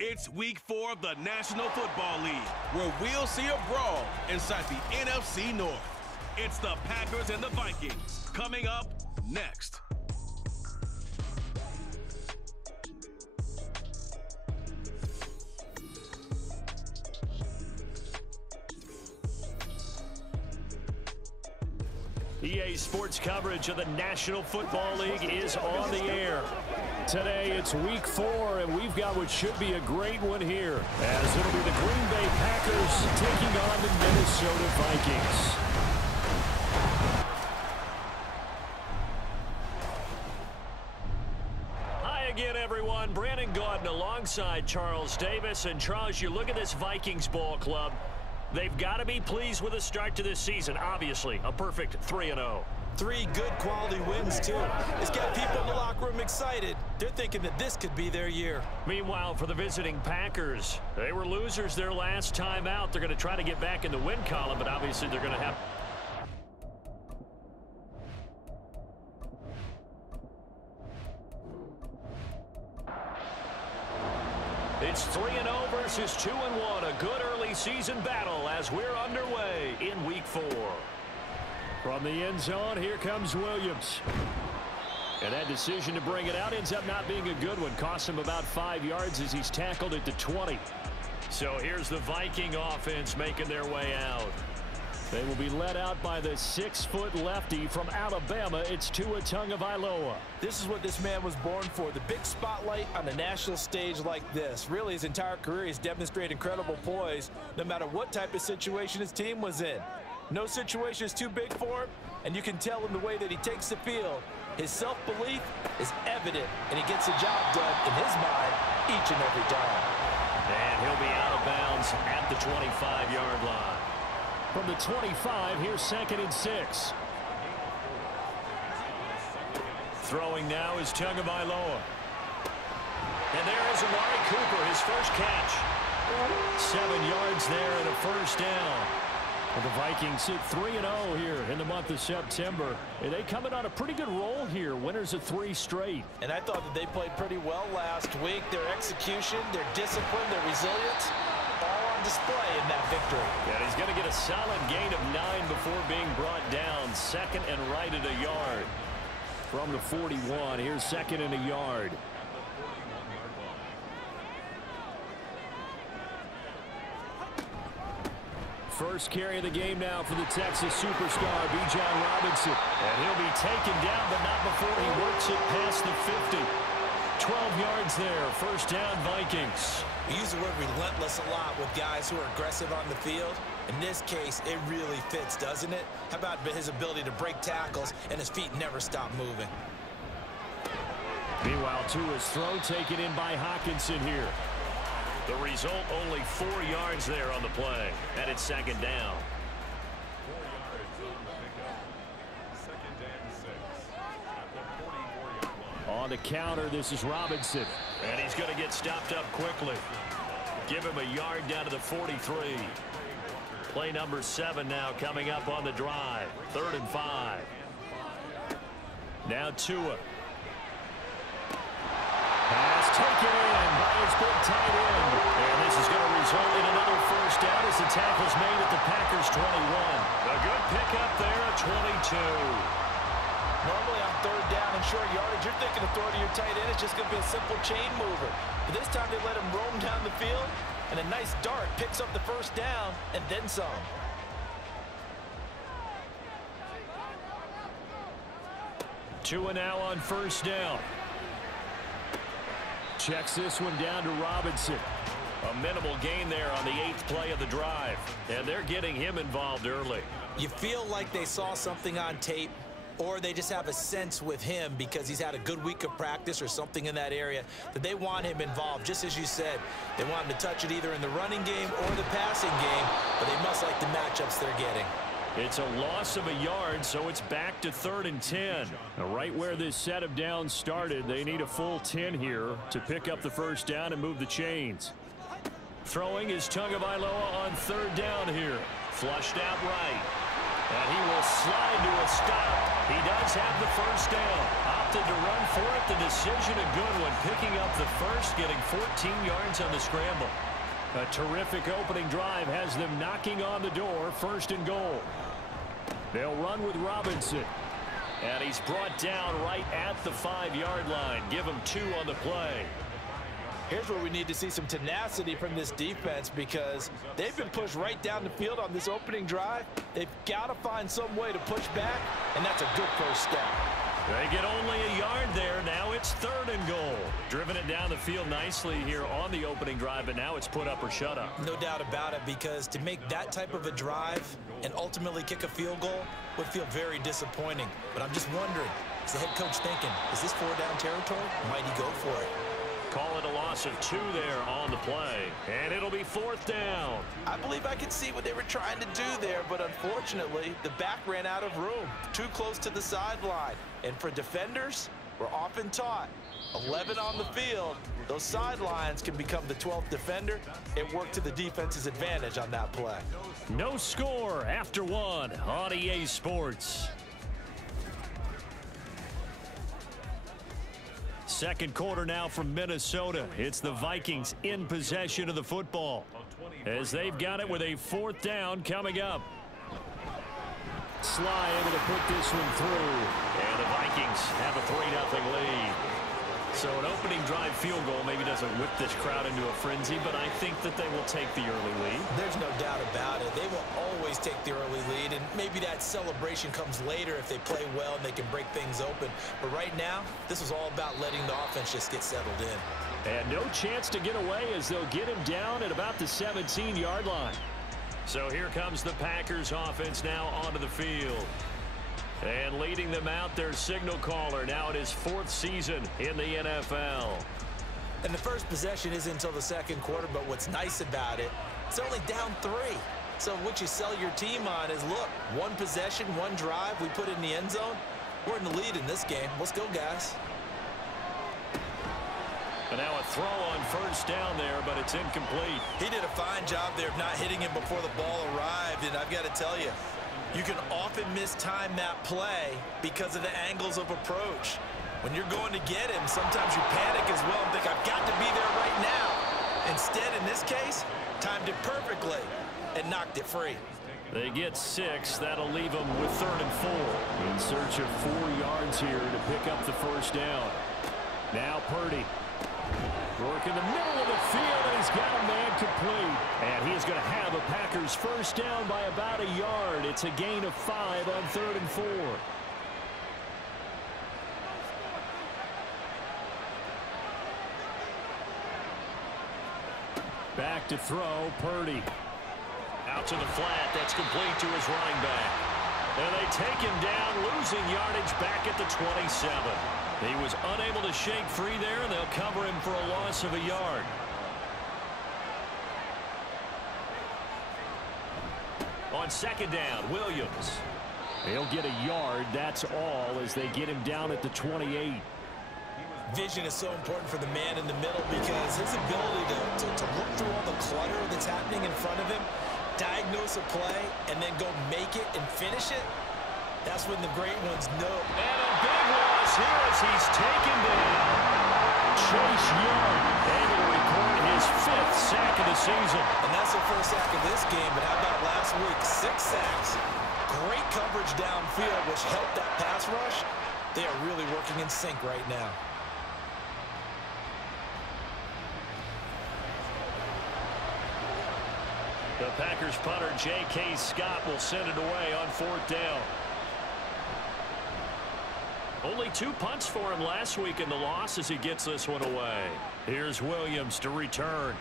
It's week 4 of the National Football League, where we'll see a brawl inside the NFC North. It's the Packers and the Vikings, coming up next. EA Sports coverage of the National Football League is on the air. Today it's week 4, and we've got what should be a great one here, as it'll be the Green Bay Packers taking on the Minnesota Vikings. Hi again, everyone. Brandon Gaudin alongside Charles Davis. And Charles, you look at this Vikings ball club. They've got to be pleased with the start to this season. Obviously, a perfect 3-0. 3 good quality wins, too. It's got people in the locker room excited. They're thinking that this could be their year. Meanwhile, for the visiting Packers, they were losers their last time out. They're going to try to get back in the win column, but obviously they're going to have... It's 3-0 versus 2-1. A good early season battle as we're underway in week 4. From the end zone, here comes Williams. And that decision to bring it out ends up not being a good one. Cost him about 5 yards as he's tackled at the 20. So here's the Viking offense making their way out. They will be led out by the 6-foot lefty from Alabama. It's Tua Tagovailoa. This is what this man was born for, the big spotlight on the national stage like this. Really, his entire career, he's demonstrated incredible poise, no matter what type of situation his team was in. No situation is too big for him, and you can tell in the way that he takes the field. His self-belief is evident, and he gets the job done in his mind each and every time. And he'll be out of bounds at the 25-yard line. From the 25, here's 2nd and 6. Throwing now is Tagovailoa. And there is Amari Cooper, his first catch. 7 yards there and a first down. Well, the Vikings sit 3-0 here in the month of September. And they come in on a pretty good roll here, winners of 3 straight. And I thought that they played pretty well last week. Their execution, their discipline, their resilience, all on display in that victory. And he's going to get a solid gain of 9 before being brought down. 2nd and right at a yard. From the 41, here's 2nd and a yard. First carry of the game now for the Texas superstar, Bijan Robinson. And he'll be taken down, but not before he works it past the 50. 12 yards there, first down Vikings. We use the word relentless a lot with guys who are aggressive on the field. In this case, it really fits, doesn't it? How about his ability to break tackles and his feet never stop moving? Meanwhile, Tua's throw taken in by Hockenson here. The result, only 4 yards there on the play. And it's 2nd down. 4 yards on the pickup. 2nd and 6 at the 44-yard line. On the counter, this is Robinson. And he's going to get stopped up quickly. Give him a yard down to the 43. Play number 7 now coming up on the drive. 3rd and 5. Now Tua. Pass taken in by his big tight end. And this is going to result in another first down as the tackle's made at the Packers' 21. A good pickup there at 22. Normally on 3rd down and short yardage, you're thinking of throwing to your tight end. It's just going to be a simple chain mover. But this time they let him roam down the field, and a nice dart picks up the first down and then some. Tua now on first down. Checks this one down to Robinson. A minimal gain there on the 8th play of the drive. And they're getting him involved early. You feel like they saw something on tape, or they just have a sense with him because he's had a good week of practice or something in that area that they want him involved. Just as you said, they want him to touch it either in the running game or the passing game, but they must like the matchups they're getting. It's a loss of a yard, so it's back to 3rd and 10. Now, right where this set of downs started, they need a full 10 here to pick up the first down and move the chains. Throwing is Tagovailoa on 3rd down here. Flushed out right. And he will slide to a stop. He does have the first down. opted to run for it. The decision a good one, picking up the first, getting 14 yards on the scramble. A terrific opening drive has them knocking on the door, 1st and goal. They'll run with Robinson. And he's brought down right at the 5-yard line. Give him 2 on the play. Here's where we need to see some tenacity from this defense because they've been pushed right down the field on this opening drive. They've got to find some way to push back, and that's a good first step. They get only a yard there. Now it's 3rd and goal. Driven it down the field nicely here on the opening drive, but now it's put up or shut up. No doubt about it, because to make that type of a drive and ultimately kick a field goal would feel very disappointing. But I'm just wondering, is the head coach thinking, is this 4-down territory? Might he go for it? Call it a loss of 2 there on the play. And it'll be 4th down. I believe I could see what they were trying to do there, but unfortunately, the back ran out of room. Too close to the sideline. And for defenders, we're often taught, 11 on the field, those sidelines can become the 12th defender. It worked to the defense's advantage on that play. No score after 1 on EA Sports. Second quarter now from Minnesota. It's the Vikings in possession of the football as they've got it with a 4th down coming up. Sly able to put this one through, and the Vikings have a 3-0 lead. So an opening drive field goal maybe doesn't whip this crowd into a frenzy, but I think that they will take the early lead. There's no doubt about it. They will always take the early lead, and maybe that celebration comes later if they play well and they can break things open. But right now, this is all about letting the offense just get settled in. And no chance to get away as they'll get him down at about the 17-yard line. So here comes the Packers offense now onto the field. And leading them out, their signal caller, now in his 4th season in the NFL. And the first possession isn't until the second quarter, but what's nice about it, it's only down 3. So what you sell your team on is, look, 1 possession, 1 drive, we put it in the end zone. We're in the lead in this game. Let's go, guys. And now a throw on 1st down there, but it's incomplete. He did a fine job there of not hitting him before the ball arrived, and I've got to tell you, you can often mistime that play because of the angles of approach. When you're going to get him, sometimes you panic as well and think, I've got to be there right now. Instead, in this case, timed it perfectly and knocked it free. They get 6. That'll leave them with 3rd and 4. In search of 4 yards here to pick up the 1st down. Now Purdy. Work in the middle of the field, and he's got a man complete. And he is going to have a Packers 1st down by about a yard. It's a gain of 5 on 3rd and 4. Back to throw, Purdy. Out to the flat, that's complete to his running back. And they take him down, losing yardage back at the 27. He was unable to shake free there, and they'll cover him for a loss of a yard. On 2nd down, Williams. He'll get a yard, that's all, as they get him down at the 28. Vision is so important for the man in the middle because his ability to look through all the clutter that's happening in front of him, diagnose a play, and then go make it and finish it, that's when the great ones know. And a big loss here as he's taken down. Chase Young able to record his 5th sack of the season. And that's the first sack of this game, but how about last week? 6 sacks. Great coverage downfield, which helped that pass rush. They are really working in sync right now. The Packers punter J.K. Scott will send it away on 4th down. Only 2 punts for him last week in the loss as he gets this one away. Here's Williams to return.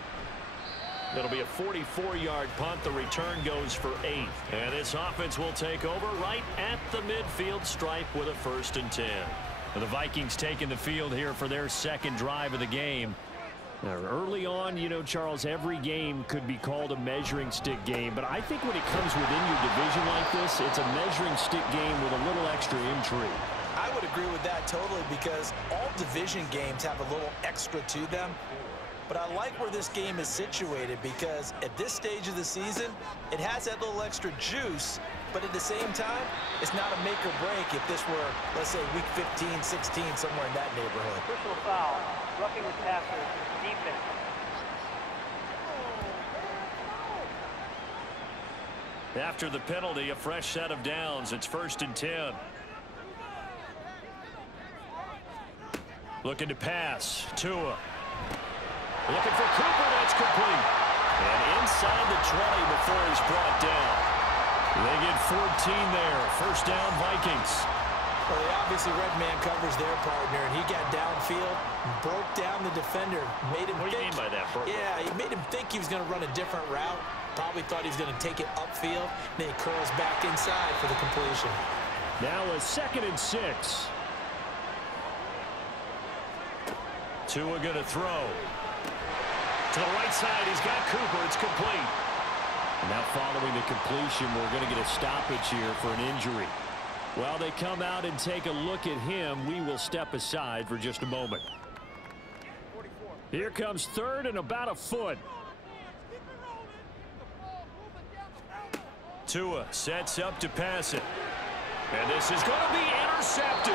It'll be a 44-yard punt. The return goes for 8. And this offense will take over right at the midfield stripe with a 1st and 10. The Vikings taking the field here for their 2nd drive of the game. Now, early on, you know, Charles, every game could be called a measuring stick game. But I think when it comes within your division like this, it's a measuring stick game with a little extra intrigue. I would agree with that totally because all division games have a little extra to them. But I like where this game is situated because at this stage of the season, it has that little extra juice, but at the same time, it's not a make or break if this were, let's say, week 15, 16, somewhere in that neighborhood. Personal foul, roughing the passer, defense. After the penalty, a fresh set of downs. It's 1st and 10. Looking to pass. Tua. Looking for Cooper. That's complete. And inside the 20 before he's brought down. They get 14 there. 1st down, Vikings. Well, they obviously red man covers their partner, and he got downfield, broke down the defender, made him think. What do you mean by that, bro? Yeah, he made him think he was going to run a different route. Probably thought he was going to take it upfield. Then he curls back inside for the completion. Now a 2nd and 6. Tua going to throw. To the right side, he's got Cooper. It's complete. And now following the completion, we're going to get a stoppage here for an injury. While they come out and take a look at him, we will step aside for just a moment. Here comes 3rd and about a foot. Tua sets up to pass it. And this is going to be intercepted.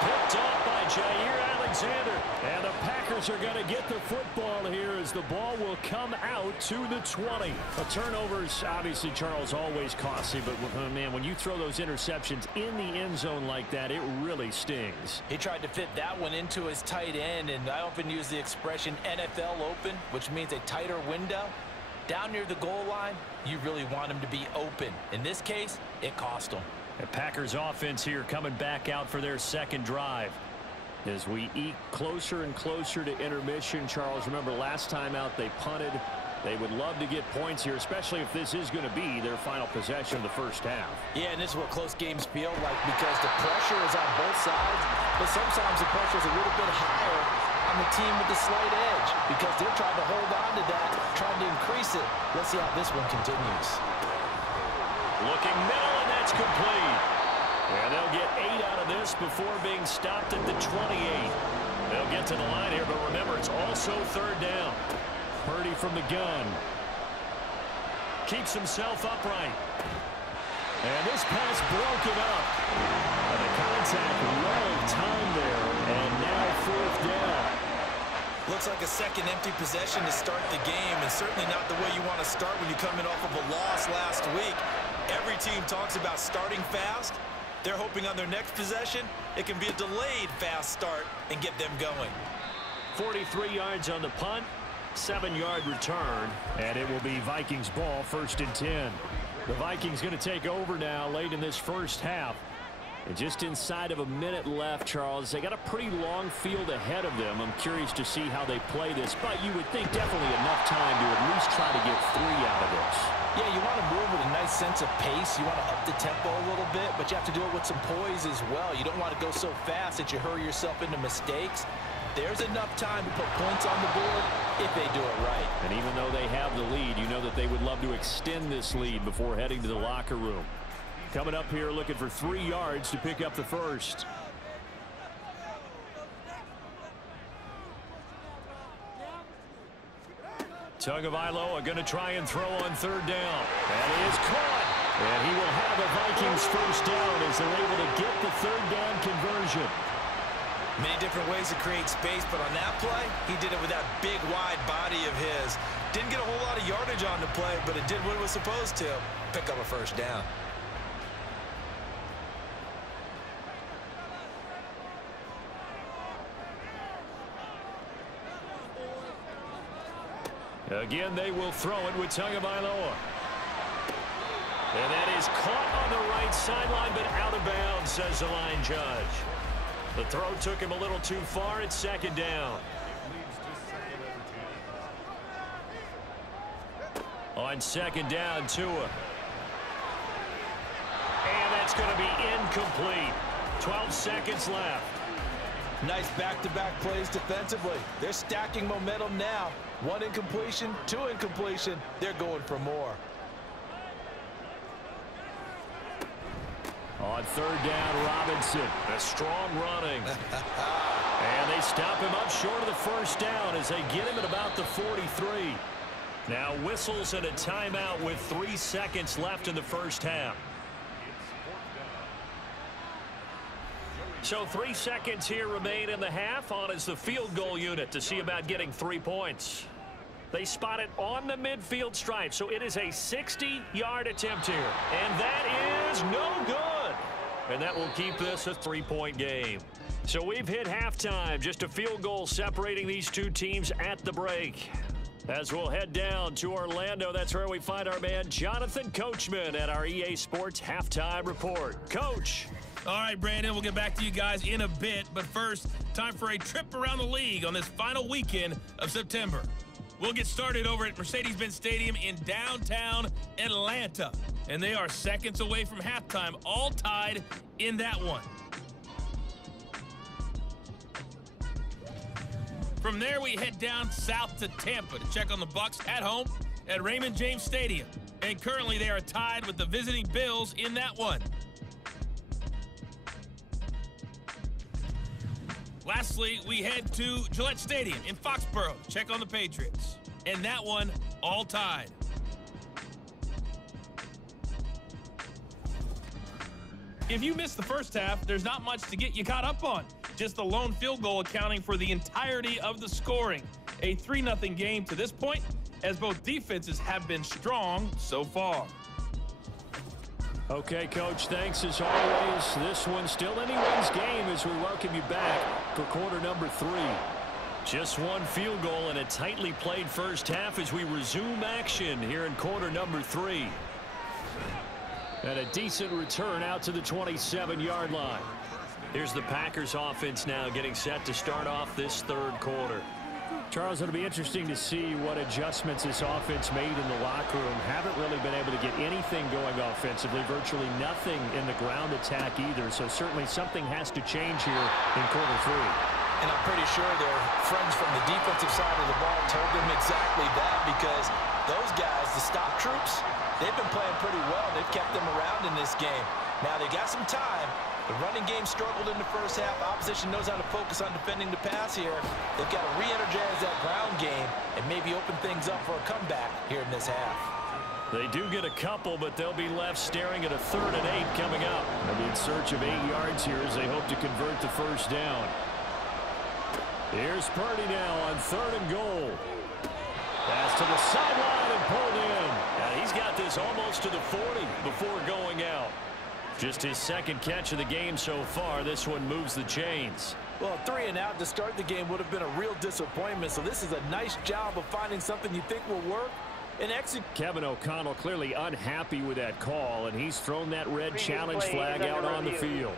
Picked off by Jair Alexander. And the Packers are going to get the football here as the ball will come out to the 20. A turnover's obviously, Charles, always costly. But, man, when you throw those interceptions in the end zone like that, it really stings. He tried to fit that one into his tight end. And I often use the expression NFL open, which means a tighter window. Down near the goal line, you really want him to be open. In this case, it cost him. The Packers offense here coming back out for their 2nd drive. As we eke closer and closer to intermission, Charles, remember last time out they punted. They would love to get points here, especially if this is going to be their final possession of the 1st half. Yeah, and this is what close games feel like because the pressure is on both sides, but sometimes the pressure is a little bit higher on the team with the slight edge because they're trying to hold on to that, trying to increase it. Let's see how this one continues. Looking middle, and that's complete. And they'll get 8 out of this before being stopped at the 28. They'll get to the line here, but remember, it's also 3rd down. Purdy from the gun. Keeps himself upright. And this pass broken up. And the contact well timed there. And now 4th down. Looks like a second empty possession to start the game, and certainly not the way you want to start when you come in off of a loss last week. Every team talks about starting fast. They're hoping on their next possession, it can be a delayed fast start and get them going. 43 yards on the punt, 7-yard return, and it will be Vikings ball, 1st and 10. The Vikings going to take over now late in this 1st half. And just inside of a minute left, Charles. They got a pretty long field ahead of them. I'm curious to see how they play this, but you would think definitely enough time to at least try to get 3 out of this. Yeah, you want to move with a nice sense of pace. You want to up the tempo a little bit, but you have to do it with some poise as well. You don't want to go so fast that you hurry yourself into mistakes. There's enough time to put points on the board if they do it right. And even though they have the lead, you know that they would love to extend this lead before heading to the locker room. Coming up here looking for 3 yards to pick up the 1st. Tagovailoa going to try and throw on 3rd down. That is caught. And he will have the Vikings 1st down as they're able to get the 3rd down conversion. Many different ways to create space, but on that play, he did it with that big, wide body of his. Didn't get a whole lot of yardage on the play, but it did what it was supposed to. Pick up a 1st down. Again, they will throw it with Tagovailoa. And that is caught on the right sideline, but out of bounds, says the line judge. The throw took him a little too far. It's 2nd down. On 2nd down, Tua. And that's going to be incomplete. 12 seconds left. Nice back-to-back plays defensively. They're stacking momentum now. 1 incompletion, 2 incompletion. They're going for more. On 3rd down, Robinson. A strong running. And And they stop him up short of the first down as they get him at about the 43. Now whistles and a timeout with 3 seconds left in the first half. So 3 seconds here remain in the half. On is the field goal unit to see about getting 3 points. They spot it on the midfield stripe, so it is a 60-yard attempt here. And that is no good. And that will keep this a 3-point game. So we've hit halftime. Just a field goal separating these two teams at the break. As we'll head down to Orlando, that's where we find our man Jonathan Coachman at our EA Sports Halftime Report. Coach. All right, Brandon, we'll get back to you guys in a bit. But first, time for a trip around the league on this final weekend of September. We'll get started over at Mercedes-Benz Stadium in downtown Atlanta. And they are seconds away from halftime, all tied in that one. From there, we head down south to Tampa to check on the Bucs at home at Raymond James Stadium. And currently, they are tied with the visiting Bills in that one. Lastly, we head to Gillette Stadium in Foxborough to check on the Patriots. And that one, all tied. If you missed the first half, there's not much to get you caught up on. Just the lone field goal accounting for the entirety of the scoring. A 3-0 game to this point, as both defenses have been strong so far. Okay, Coach, thanks as always. This one's still anyone's game as we welcome you back for quarter number 3. Just one field goal in a tightly played first half as we resume action here in quarter number 3. And a decent return out to the 27-yard line. Here's the Packers offense now getting set to start off this third quarter. Charles, it'll be interesting to see what adjustments this offense made in the locker room. Haven't really been able to get anything going offensively, virtually nothing in the ground attack either. So certainly something has to change here in quarter 3. And I'm pretty sure their friends from the defensive side of the ball told them exactly that, because those guys, the stop troops, they've been playing pretty well. They've kept them around in this game. Now they got some time. The running game struggled in the first half. Opposition knows how to focus on defending the pass here. They've got to re-energize that ground game and maybe open things up for a comeback here in this half. They do get a couple, but they'll be left staring at a 3rd and 8 coming up. They'll be in search of 8 yards here as they hope to convert the first down. Here's Purdy now on 3rd and goal. Pass to the sideline and pulled in. And he's got this almost to the 40 before going out. Just his second catch of the game so far. This one moves the chains. Well, 3 and out to start the game would have been a real disappointment. So this is a nice job of finding something you think will work and execute. Kevin O'Connell clearly unhappy with that call, and he's thrown that red challenge flag out on the field.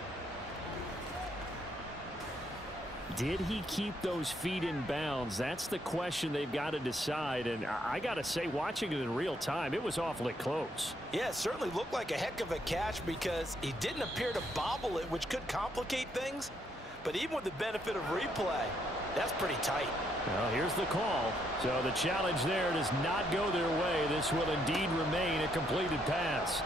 Did he keep those feet in bounds? That's the question they've got to decide. And I got to say, watching it in real time, it was awfully close. Yeah, it certainly looked like a heck of a catch because he didn't appear to bobble it, which could complicate things. But even with the benefit of replay, that's pretty tight. Well, here's the call. So the challenge there does not go their way. This will indeed remain a completed pass.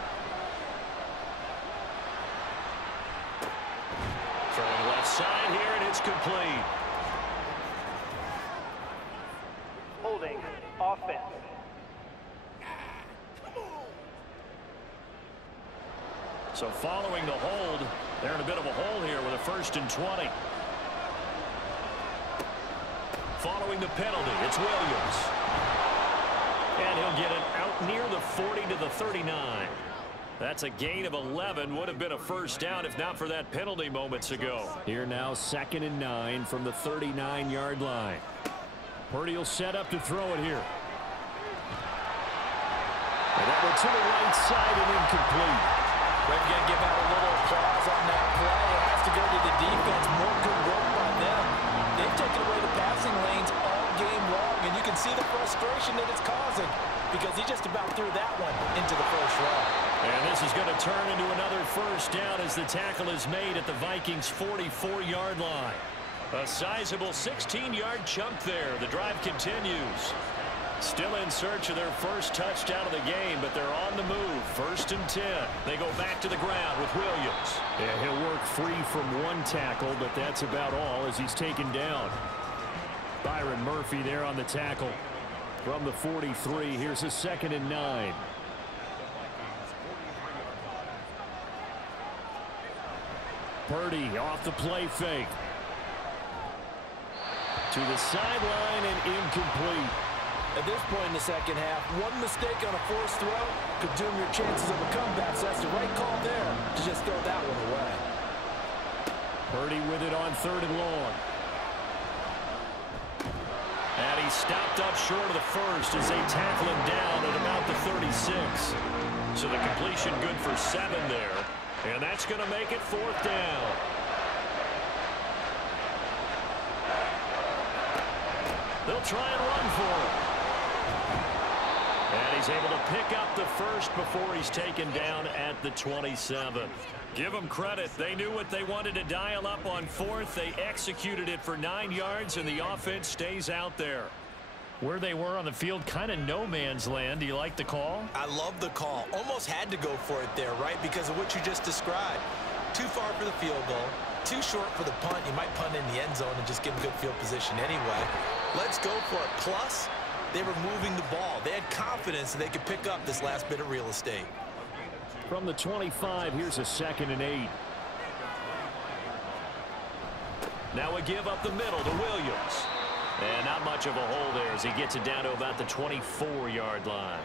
Throwing left side here, and it's complete. Holding offense. So following the hold, they're in a bit of a hole here with a 1st and 20. Following the penalty, it's Williams. And he'll get it out near the 40 to the 39. That's a gain of 11. Would have been a first down if not for that penalty moments ago. Here now 2nd and 9 from the 39-yard line. Purdy will set up to throw it here. And that one to the right side and incomplete. We're going to give out a little applause on that play. It has to go to the defense. More good work by them. They've taken away the passing lanes all game long, and you can see the frustration that it's causing because he just about threw that one into the first row. And this is going to turn into another first down as the tackle is made at the Vikings' 44-yard line. A sizable 16-yard chunk there. The drive continues. Still in search of their first touchdown of the game, but they're on the move. 1st and 10. They go back to the ground with Williams. Yeah, he'll work free from one tackle, but that's about all as he's taken down. Byron Murphy there on the tackle. From the 43, here's a 2nd and 9. Purdy off the play fake. To the sideline and incomplete. At this point in the second half, one mistake on a forced throw could doom your chances of a comeback. So that's the right call there to just throw that one away. Purdy with it on 3rd and long. And he stopped up short of the first as they tackle him down at about the 36. So the completion good for 7 there. And that's going to make it 4th down. They'll try and run for him. And he's able to pick up the first before he's taken down at the 27. Give them credit. They knew what they wanted to dial up on 4th. They executed it for 9 yards, and the offense stays out there. Where they were on the field, kind of no man's land. Do you like the call? I love the call. Almost had to go for it there, right? Because of what you just described. Too far for the field goal. Too short for the punt. You might punt in the end zone and just give them good field position anyway. Let's go for it. Plus, they were moving the ball. They had confidence that they could pick up this last bit of real estate. From the 25, here's a 2nd and 8. Now a give up the middle to Williams. And not much of a hole there as he gets it down to about the 24-yard line.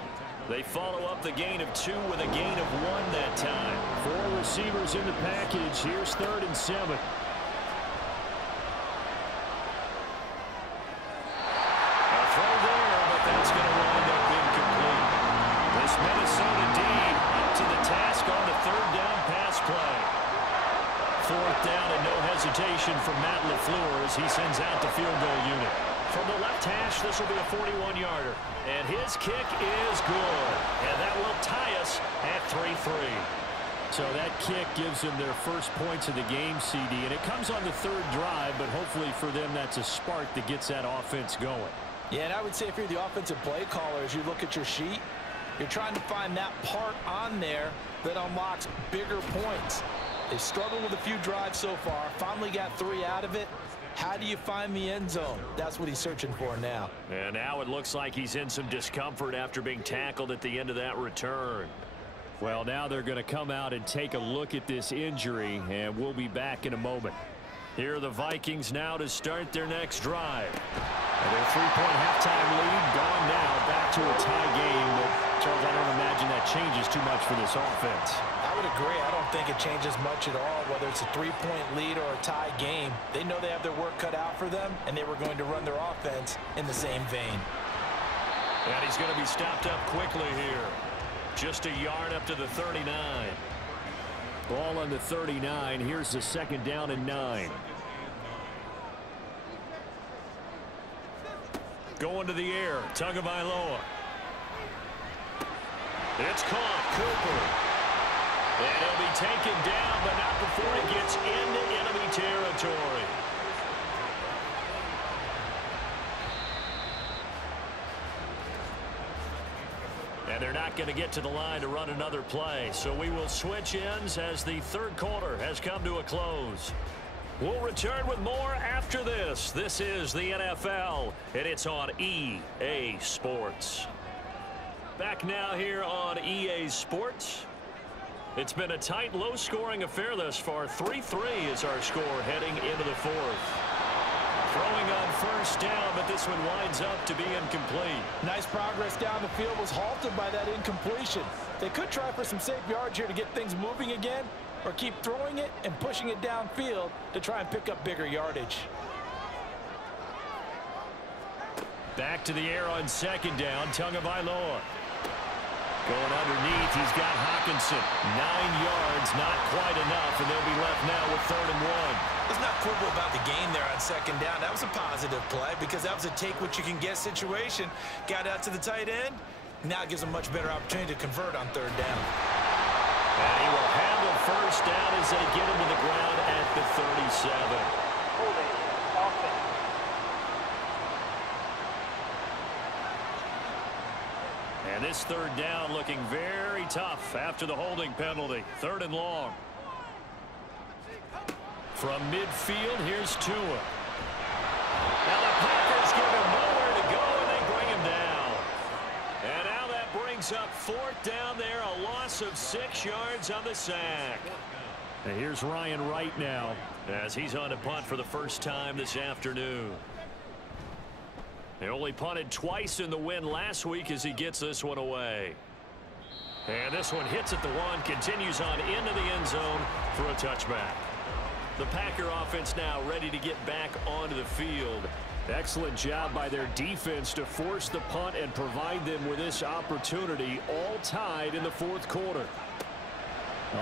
They follow up the gain of 2 with a gain of 1 that time. 4 receivers in the package. Here's 3rd and 7. Minnesota D up to the task on the 3rd down pass play. 4th down and no hesitation from Matt LaFleur as he sends out the field goal unit. From the left hash, this will be a 41-yarder. And his kick is good. And that will tie us at 3-3. So that kick gives them their first points of the game, CD. And it comes on the 3rd drive, but hopefully for them that's a spark that gets that offense going. Yeah, and I would say if you're the offensive play caller, as you look at your sheet, you're trying to find that part on there that unlocks bigger points. They've struggled with a few drives so far. Finally got 3 out of it. How do you find the end zone? That's what he's searching for now. And now it looks like he's in some discomfort after being tackled at the end of that return. Well, now they're going to come out and take a look at this injury, and we'll be back in a moment. Here are the Vikings now to start their next drive. And their 3-point halftime lead gone now, back to a tie game. But Charles, I don't imagine that changes too much for this offense. I would agree. I don't think it changes much at all, whether it's a 3-point lead or a tie game. They know they have their work cut out for them, and they were going to run their offense in the same vein. And he's going to be stopped up quickly here. Just a yard up to the 39. Ball on the 39. Here's the 2nd down and 9. Going to the air. Tagovailoa. It's caught. Cooper. And he'll be taken down, but not before he gets into enemy territory. And they're not going to get to the line to run another play. So we will switch ends as the 3rd quarter has come to a close. We'll return with more after this. This is the NFL, and it's on EA Sports. Back now here on EA Sports. It's been a tight, low-scoring affair thus far. 3-3 is our score heading into the 4th. Throwing on 1st down, but this one winds up to be incomplete. Nice progress down the field was halted by that incompletion. They could try for some safe yards here to get things moving again, or keep throwing it and pushing it downfield to try and pick up bigger yardage. Back to the air on 2nd down, Tagovailoa. Going underneath, he's got Hockenson. 9 yards, not quite enough, and they'll be left now with 3rd and 1. Let's not quibble about the game there on 2nd down. That was a positive play because that was a take-what-you-can-get situation. Got out to the tight end. Now it gives them a much better opportunity to convert on 3rd down. And he will handle 1st down as they get him to the ground at the 37. Holding offense. And this third down looking very tough after the holding penalty. 3rd and long. From midfield, here's Tua. Now the Packers give him nowhere to go, and they bring him down. And now that brings up 4th down there, a loss of 6 yards on the sack. And here's Ryan Wright now as he's on to punt for the first time this afternoon. They only punted twice in the win last week as he gets this one away. And this one hits at the 1, continues on into the end zone for a touchback. The Packer offense now ready to get back onto the field. Excellent job by their defense to force the punt and provide them with this opportunity, all tied in the 4th quarter.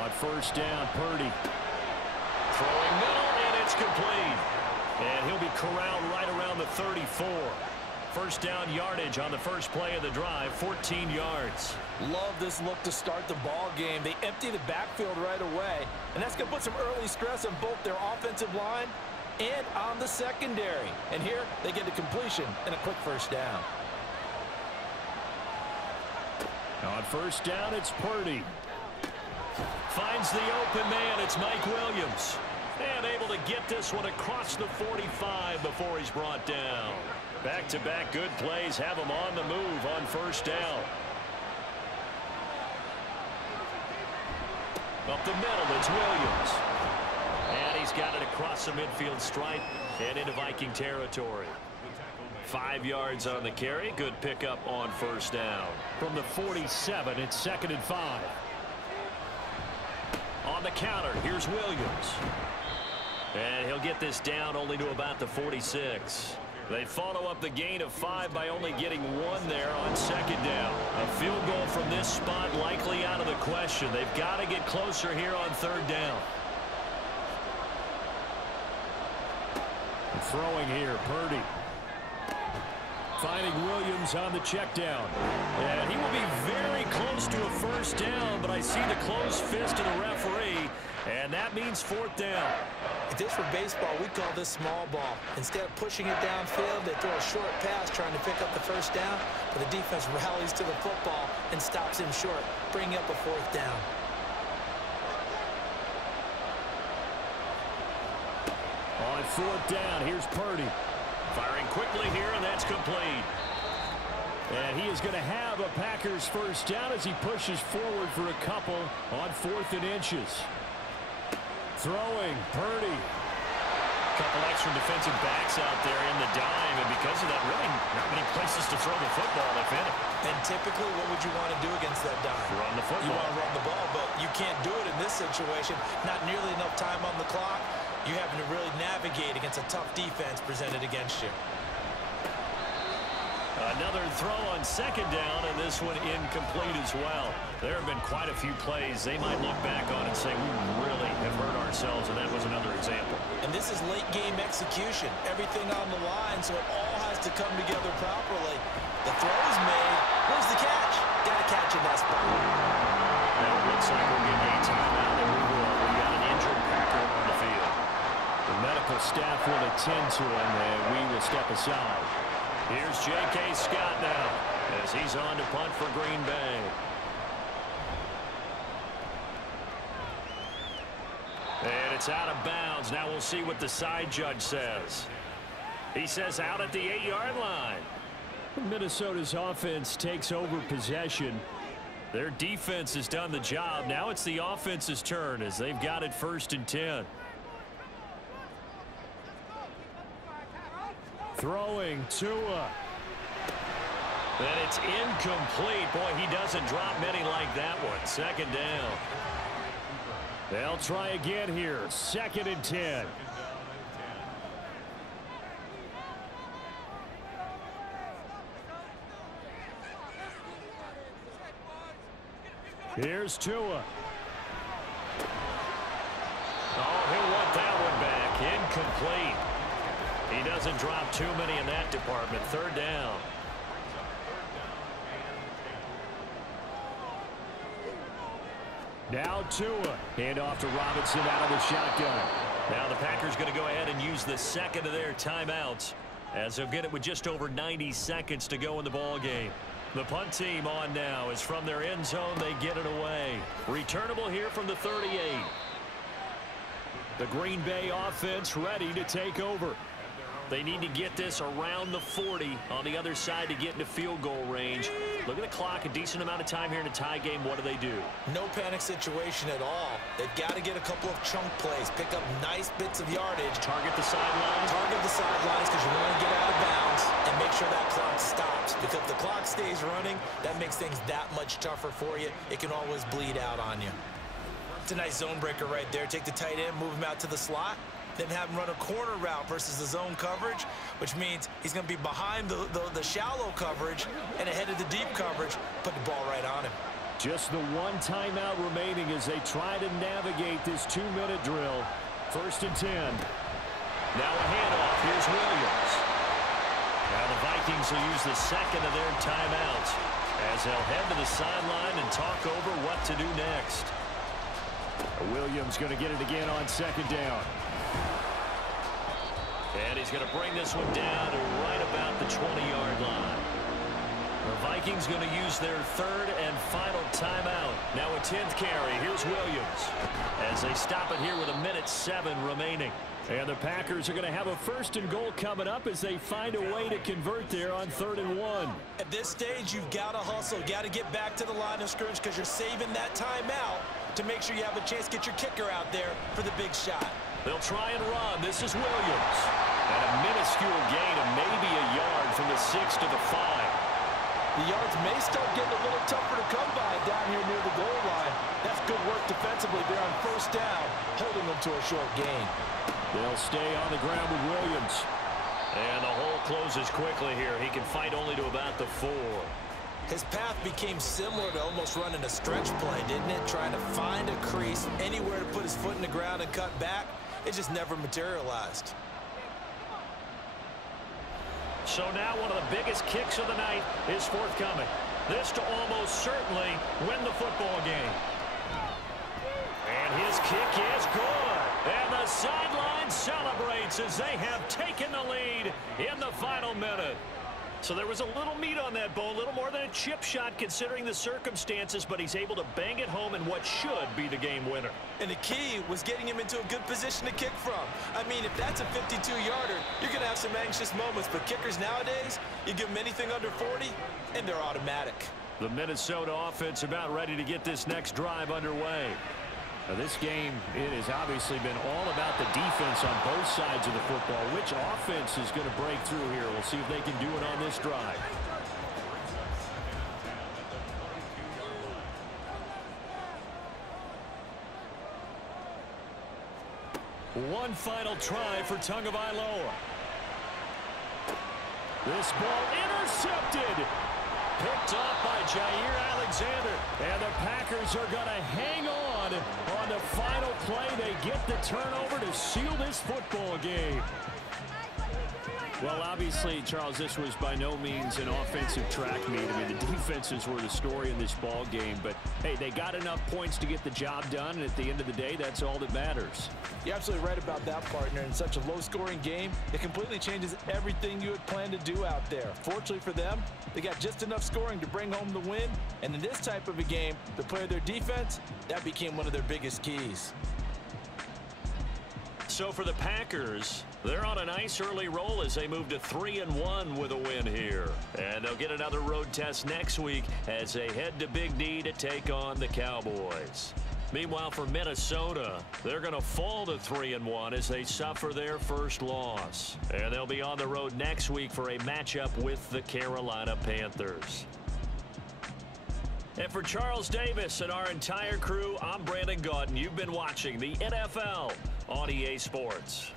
On 1st down, Purdy. Throwing middle, and it's complete. And he'll be corralled right around the 34. 1st down yardage on the first play of the drive, 14 yards. Love this look to start the ball game. They empty the backfield right away, and that's going to put some early stress on both their offensive line and on the secondary. And here they get a completion and a quick 1st down. On 1st down, it's Purdy. Finds the open man. It's Mike Williams. And able to get this one across the 45 before he's brought down. Back-to-back good plays have him on the move on 1st down. Up the middle, it's Williams. And he's got it across the midfield stripe and into Viking territory. 5 yards on the carry. Good pickup on 1st down. From the 47, it's 2nd and 5. On the counter, here's Williams. And he'll get this down only to about the 46. They follow up the gain of 5 by only getting 1 there on 2nd down. A field goal from this spot likely out of the question. They've got to get closer here on 3rd down. Throwing here, Purdy. Finding Williams on the check down. And he will be very close to a 1st down, but I see the closed fist of the referee, and that means 4th down. If this were baseball, we call this small ball. Instead of pushing it downfield, they throw a short pass trying to pick up the 1st down, but the defense rallies to the football and stops him short, bringing up a 4th down. On 4th down, here's Purdy. Firing quickly here, and that's complete. And he is going to have a Packers 1st down as he pushes forward for a couple on 4th and inches. Throwing, Purdy. A couple extra defensive backs out there in the dime, and because of that, really not many places to throw the football, if any. And typically, what would you want to do against that dime? Run the football. You want to run the ball, but you can't do it in this situation. Not nearly enough time on the clock. You having to really navigate against a tough defense presented against you. Another throw on 2nd down, and this one incomplete as well. There have been quite a few plays they might look back on and say, we really have hurt ourselves, and that was another example. And this is late game execution. Everything on the line, so it all has to come together properly. The throw is made. Where's the catch? Got to catch in that spot. Now it looks like we're getting a timeout, and we will. We got an injured Packer on the field. The medical staff will attend to him, and we will step aside. Here's J.K. Scott now as he's on to punt for Green Bay. And it's out of bounds. Now we'll see what the side judge says. He says out at the 8-yard line. Minnesota's offense takes over possession. Their defense has done the job. Now it's the offense's turn as they've got it 1st and 10. Throwing Tua. And it's incomplete. Boy, he doesn't drop many like that one. 2nd down. They'll try again here. 2nd and 10. Here's Tua. Oh, he'll want that one back. Incomplete. He doesn't drop too many in that department. 3rd down. Now Tua. Hand off to Robinson out of the shotgun. Now the Packers going to go ahead and use the 2nd of their timeouts as they'll get it with just over 90 seconds to go in the ball game. The punt team on now is from their end zone. They get it away. Returnable here from the 38. The Green Bay offense ready to take over. They need to get this around the 40 on the other side to get into field goal range. Look at the clock, a decent amount of time here in a tie game. What do? No panic situation at all. They've got to get a couple of chunk plays, pick up nice bits of yardage. Target the sidelines. Target the sidelines because you want to get out of bounds and make sure that clock stops. Because if the clock stays running, that makes things that much tougher for you. It can always bleed out on you. It's a nice zone breaker right there. Take the tight end, move him out to the slot. Then have him run a corner route versus the zone coverage, which means he's going to be behind the shallow coverage and ahead of the deep coverage. Put the ball right on him. Just the one timeout remaining as they try to navigate this 2-minute drill. 1st and 10. Now a handoff. Here's Williams. Now the Vikings will use the second of their timeouts as they'll head to the sideline and talk over what to do next. Williams going to get it again on 2nd down. And he's going to bring this one down to right about the 20-yard line. The Vikings going to use their 3rd and final timeout. Now a 10th carry. Here's Williams as they stop it here with 1:07 remaining. And the Packers are going to have a 1st and goal coming up as they find a way to convert there on 3rd and 1. At this stage, you've got to hustle. Got to get back to the line of scrimmage because you're saving that timeout to make sure you have a chance to get your kicker out there for the big shot. They'll try and run. This is Williams. And a minuscule gain of maybe a yard from the 6 to the 5. The yards may start getting a little tougher to come by down here near the goal line. That's good work defensively there on 1st down, holding them to a short gain. They'll stay on the ground with Williams. And the hole closes quickly here. He can fight only to about the 4. His path became similar to almost running a stretch play, didn't it? Trying to find a crease, anywhere to put his foot in the ground and cut back. It just never materialized. So now one of the biggest kicks of the night is forthcoming. This to almost certainly win the football game. And his kick is good. And the sideline celebrates as they have taken the lead in the final minute. So there was a little meat on that bone, a little more than a chip shot considering the circumstances, but he's able to bang it home in what should be the game winner. And the key was getting him into a good position to kick from. I mean, if that's a 52-yarder, you're going to have some anxious moments, but kickers nowadays, you give them anything under 40, and they're automatic. The Minnesota offense about ready to get this next drive underway. Now this game, it has obviously been all about the defense on both sides of the football. Which offense is going to break through here? We'll see if they can do it on this drive. One final try for Tagovailoa. This ball intercepted. Picked off by Jair Alexander. And the Packers are going to hang on the final play. They get the turnover to seal this football game. Well, obviously, Charles, this was by no means an offensive track meet. I mean, the defenses were the story in this ball game. But, hey, they got enough points to get the job done. And at the end of the day, that's all that matters. You're absolutely right about that, partner. In such a low-scoring game, it completely changes everything you had planned to do out there. Fortunately for them, they got just enough scoring to bring home the win. And in this type of a game, to play their defense, that became one of their biggest keys. So for the Packers, they're on a nice early roll as they move to 3-1 with a win here. And they'll get another road test next week as they head to Big D to take on the Cowboys. Meanwhile, for Minnesota, they're going to fall to 3-1 as they suffer their first loss. And they'll be on the road next week for a matchup with the Carolina Panthers. And for Charles Davis and our entire crew, I'm Brandon Gaudin. You've been watching the NFL on EA Sports.